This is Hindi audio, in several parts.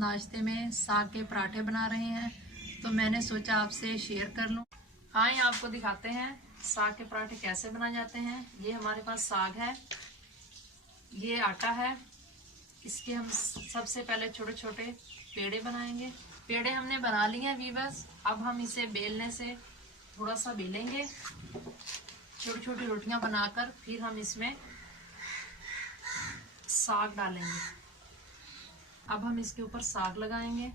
नाश्ते में साग के पराठे बना रहे हैं, तो मैंने सोचा आपसे शेयर कर लूं। हाँ, ये आपको दिखाते हैं साग के पराठे कैसे बनाए जाते हैं। ये हमारे पास साग है, ये आटा है। इसके हम सबसे पहले छोटे छोटे पेड़े बनाएंगे। पेड़े हमने बना लिए हैं वीवर्स। अब हम इसे बेलने से थोड़ा सा बेलेंगे, छोटी छोटी रोटियां बनाकर फिर हम इसमें साग डालेंगे। अब हम इसके ऊपर साग लगाएंगे।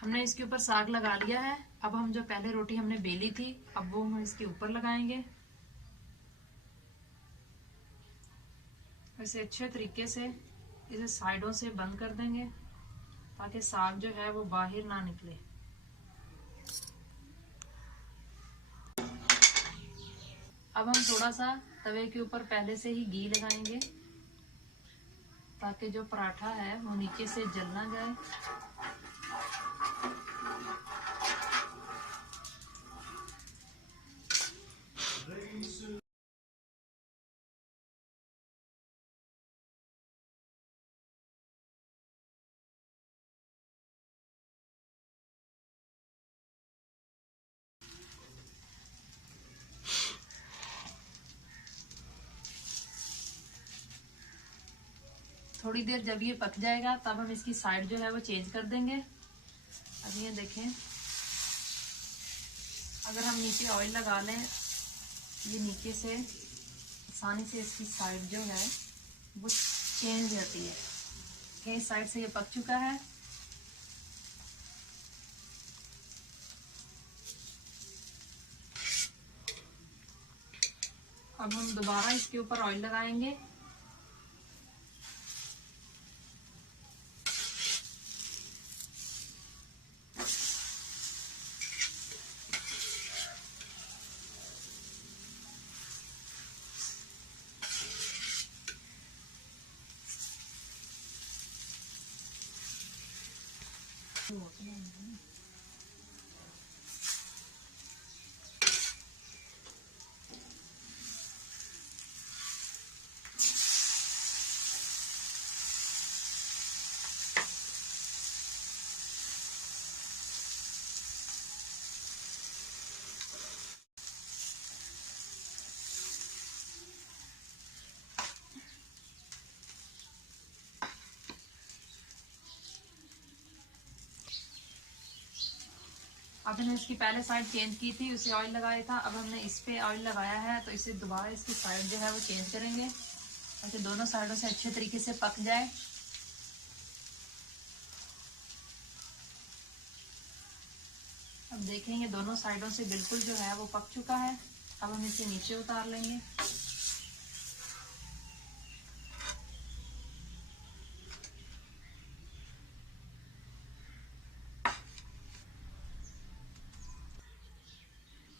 हमने इसके ऊपर साग लगा लिया है। अब हम जो पहले रोटी हमने बेली थी, अब वो हम इसके ऊपर लगाएंगे। ऐसे अच्छे तरीके से इसे साइडों से बंद कर देंगे ताकि साग जो है वो बाहर ना निकले। अब हम थोड़ा सा तवे के ऊपर पहले से ही घी लगाएंगे ताकि जो पराठा है वो नीचे से जल ना जाए। थोड़ी देर जब ये पक जाएगा तब हम इसकी साइड जो है वो चेंज कर देंगे। अब ये देखें, अगर हम नीचे ऑयल लगा लें, ये नीचे से आसानी से इसकी साइड जो है वो चेंज रहती है। कई साइड से ये पक चुका है। अब हम दोबारा इसके ऊपर ऑयल लगाएंगे। अब हमने इसकी पहले साइड चेंज की थी, उसे ऑयल लगाया था। अब हमने इस पे ऑयल लगाया है तो इसे दोबारा इसकी साइड जो है वो चेंज करेंगे ताकि दोनों साइडों से अच्छे तरीके से पक जाए। अब देखेंगे दोनों साइडों से बिल्कुल जो है वो पक चुका है। अब हम इसे नीचे उतार लेंगे।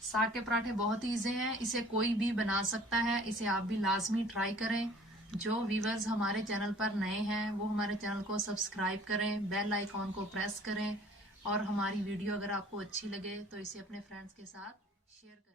साग के पराठे बहुत ही इजी हैं, इसे कोई भी बना सकता है। इसे आप भी लाजमी ट्राई करें। जो व्यूवर्स हमारे चैनल पर नए हैं वो हमारे चैनल को सब्सक्राइब करें, बेल आइकॉन को प्रेस करें और हमारी वीडियो अगर आपको अच्छी लगे तो इसे अपने फ्रेंड्स के साथ शेयर करें।